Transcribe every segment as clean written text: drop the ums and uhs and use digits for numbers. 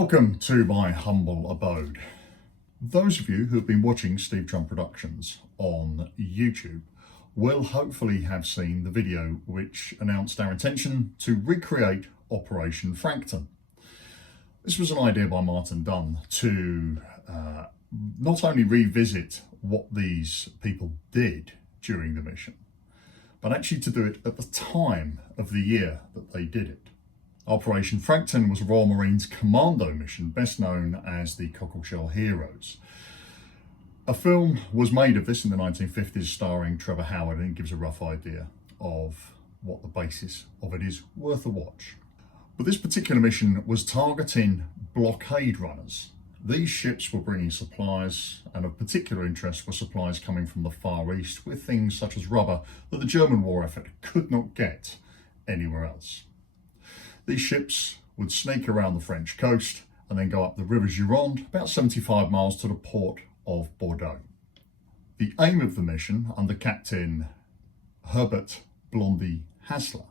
Welcome to my humble abode. Those of you who have been watching Steve Trump Productions on YouTube will hopefully have seen the video which announced our intention to recreate Operation Frankton. This was an idea by Martin Dunn to not only revisit what these people did during the mission, but actually to do it at the time of the year that they did it. Operation Frankton was a Royal Marines commando mission, best known as the Cockleshell Heroes. A film was made of this in the 1950s starring Trevor Howard, and it gives a rough idea of what the basis of it is, worth a watch. But this particular mission was targeting blockade runners. These ships were bringing supplies, and of particular interest were supplies coming from the Far East with things such as rubber that the German war effort could not get anywhere else. These ships would sneak around the French coast and then go up the River Gironde, about 75 miles to the port of Bordeaux. The aim of the mission, under Captain Herbert Blondie Hassler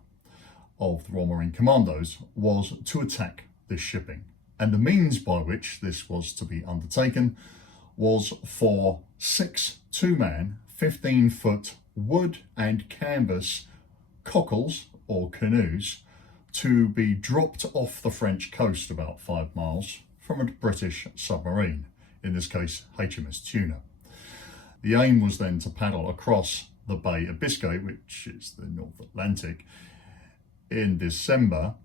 of the Royal Marine Commandos, was to attack this shipping. And the means by which this was to be undertaken was for 6 two-man, 15-foot wood and canvas cockles or canoes to be dropped off the French coast about 5 miles from a British submarine, in this case HMS Tuna. The aim was then to paddle across the Bay of Biscay, which is the North Atlantic, in December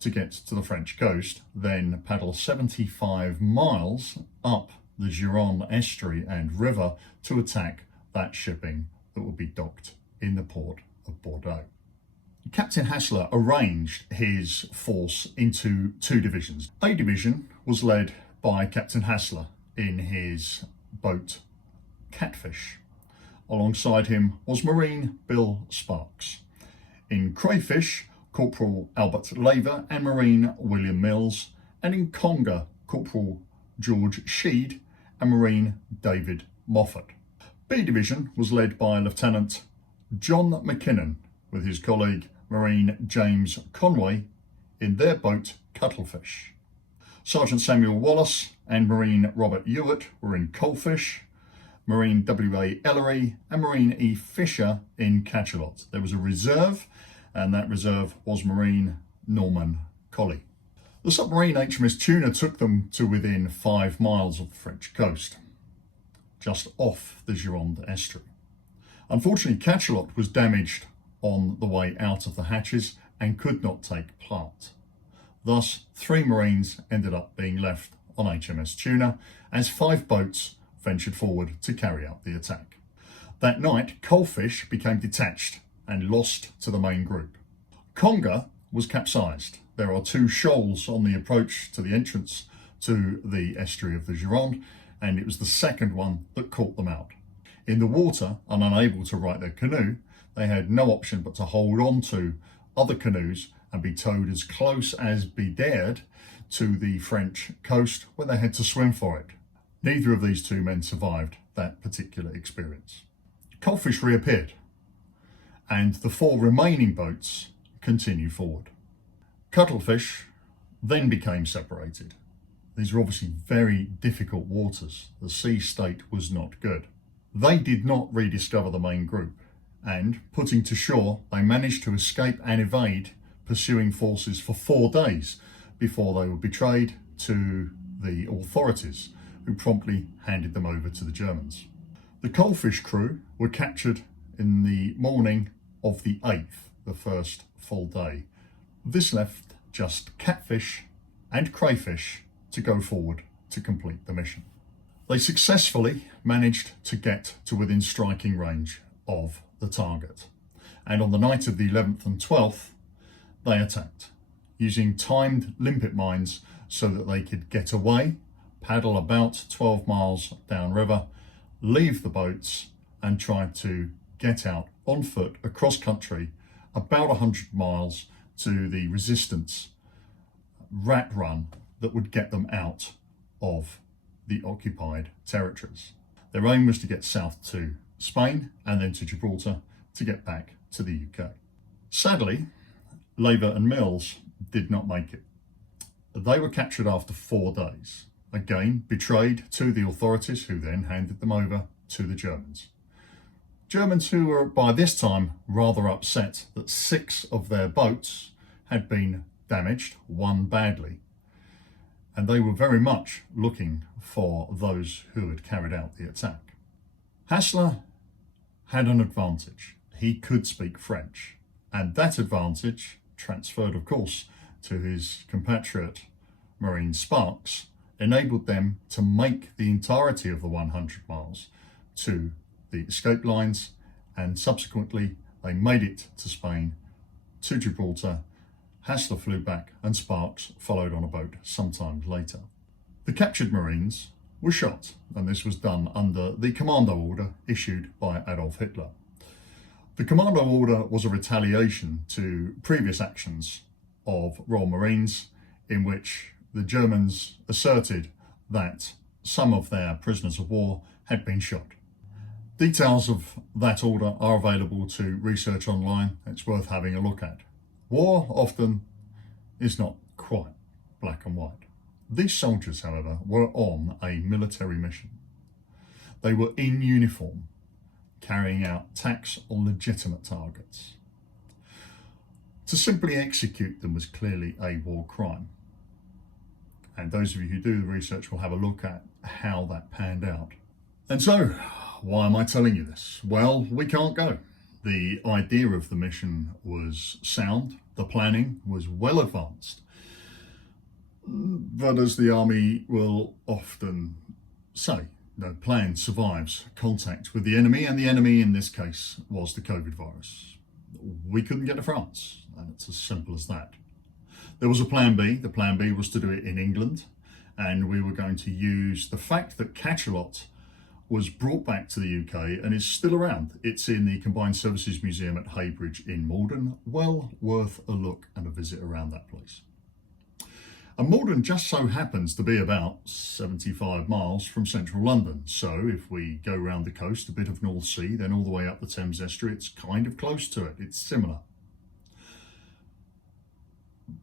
to get to the French coast, then paddle 75 miles up the Gironde estuary and river to attack that shipping that would be docked in the port of Bordeaux. Captain Hassler arranged his force into 2 divisions. A division was led by Captain Hassler in his boat Catfish. Alongside him was Marine Bill Sparks. In Crayfish, Corporal Albert Laver and Marine William Mills, and in Conger, Corporal George Sheed and Marine David Moffat. B Division was led by Lieutenant John McKinnon with his colleague Marine James Conway in their boat Cuttlefish. Sergeant Samuel Wallace and Marine Robert Hewitt were in Coalfish, Marine W.A. Ellery and Marine E. Fisher in Cachalot. There was a reserve, and that reserve was Marine Norman Colley. The submarine HMS Tuna took them to within 5 miles of the French coast, just off the Gironde estuary. Unfortunately, Cachalot was damaged on the way out of the hatches and could not take part. Thus, 3 Marines ended up being left on HMS Tuna as 5 boats ventured forward to carry out the attack. That night, Coalfish became detached and lost to the main group. Conger was capsized. There are 2 shoals on the approach to the entrance to the estuary of the Gironde, and it was the second one that caught them out. In the water, and unable to right their canoe, they had no option but to hold on to other canoes and be towed as close as be dared to the French coast, where they had to swim for it. Neither of these 2 men survived that particular experience. Coalfish reappeared, and the 4 remaining boats continued forward. Cuttlefish then became separated. These were obviously very difficult waters. The sea state was not good. They did not rediscover the main group, and putting to shore, they managed to escape and evade pursuing forces for 4 days before they were betrayed to the authorities, who promptly handed them over to the Germans. The Coalfish crew were captured in the morning of the 8th, the first full day. This left just Catfish and Crayfish to go forward to complete the mission. They successfully managed to get to within striking range of the target, and on the night of the 11th and 12th, they attacked, using timed limpet mines so that they could get away, paddle about 12 miles downriver, leave the boats, and try to get out on foot across country about 100 miles to the resistance rat run that would get them out of the occupied territories. Their aim was to get south to Spain and then to Gibraltar to get back to the UK. Sadly, Laver and Mills did not make it. They were captured after 4 days, again betrayed to the authorities, who then handed them over to the Germans. Germans who were by this time rather upset that 6 of their boats had been damaged, 1 badly, and they were very much looking for those who had carried out the attack. Hassler had an advantage. He could speak French, and that advantage, transferred of course to his compatriot Marine Sparks, enabled them to make the entirety of the 100 miles to the escape lines, and subsequently they made it to Spain, to Gibraltar. Hassler flew back and Sparks followed on a boat sometime later. The captured Marines were shot, and this was done under the commando order issued by Adolf Hitler. The commando order was a retaliation to previous actions of Royal Marines in which the Germans asserted that some of their prisoners of war had been shot. Details of that order are available to research online. It's worth having a look at. War often is not quite black and white. These soldiers, however, were on a military mission. They were in uniform, carrying out attacks on legitimate targets. To simply execute them was clearly a war crime. And those of you who do the research will have a look at how that panned out. And so, why am I telling you this? Well, we can't go. The idea of the mission was sound, the planning was well advanced. But as the army will often say, no plan survives contact with the enemy, and the enemy in this case was the COVID virus. We couldn't get to France, and it's as simple as that. There was a plan B. The plan B was to do it in England, and we were going to use the fact that Cachalot was brought back to the UK and is still around. It's in the Combined Services Museum at Heybridge in Malden. Well worth a look and a visit around that place. And Malden just so happens to be about 75 miles from central London. So if we go round the coast, a bit of North Sea, then all the way up the Thames estuary, it's kind of close to it. It's similar.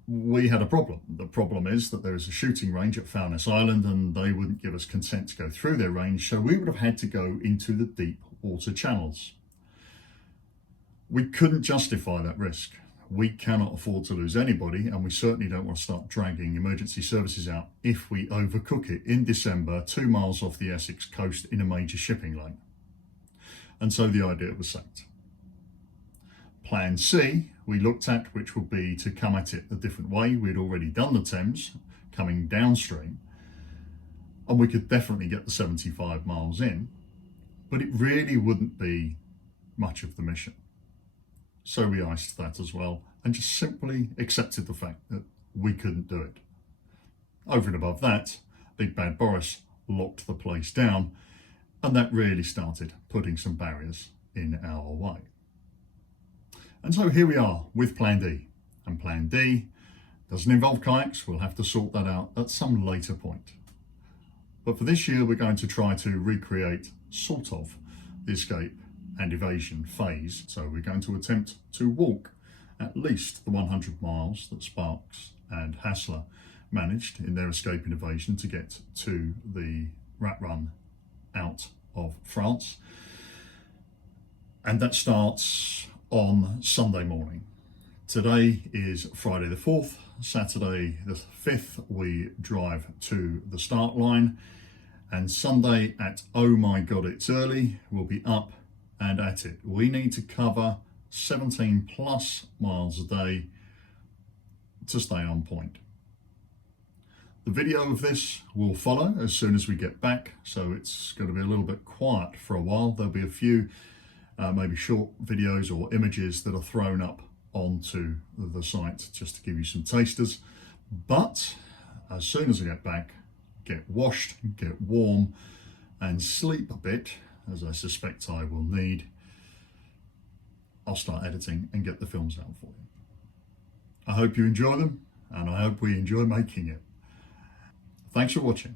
We had a problem. The problem is that there is a shooting range at Foulness Island, and they wouldn't give us consent to go through their range, so we would have had to go into the deep water channels. We couldn't justify that risk. We cannot afford to lose anybody, and we certainly don't want to start dragging emergency services out if we overcook it in December 2 miles off the Essex coast in a major shipping lane. And so the idea was sacked. Plan C we looked at, which would be to come at it a different way. We'd already done the Thames coming downstream, and we could definitely get the 75 miles in, but it really wouldn't be much of the mission. So we iced that as well and just simply accepted the fact that we couldn't do it. Over and above that, Big Bad Boris locked the place down, and that really started putting some barriers in our way. And so here we are with Plan D. And Plan D doesn't involve kayaks. We'll have to sort that out at some later point. But for this year, we're going to try to recreate sort of the escape and evasion phase. So we're going to attempt to walk at least the 100 miles that Sparks and Hassler managed in their escape and evasion to get to the rat run out of France. And that starts on Sunday morning. Today is Friday the 4th, Saturday the 5th we drive to the start line, and Sunday at oh my god it's early we'll be up and at it. We need to cover 17 plus miles a day to stay on point. The video of this will follow as soon as we get back, so it's going to be a little bit quiet for a while. There'll be a few maybe short videos or images that are thrown up onto the site just to give you some tasters. But as soon as I get back, get washed, get warm and sleep a bit, as I suspect I will need, I'll start editing and get the films out for you. I hope you enjoy them, and I hope we enjoy making it. Thanks for watching.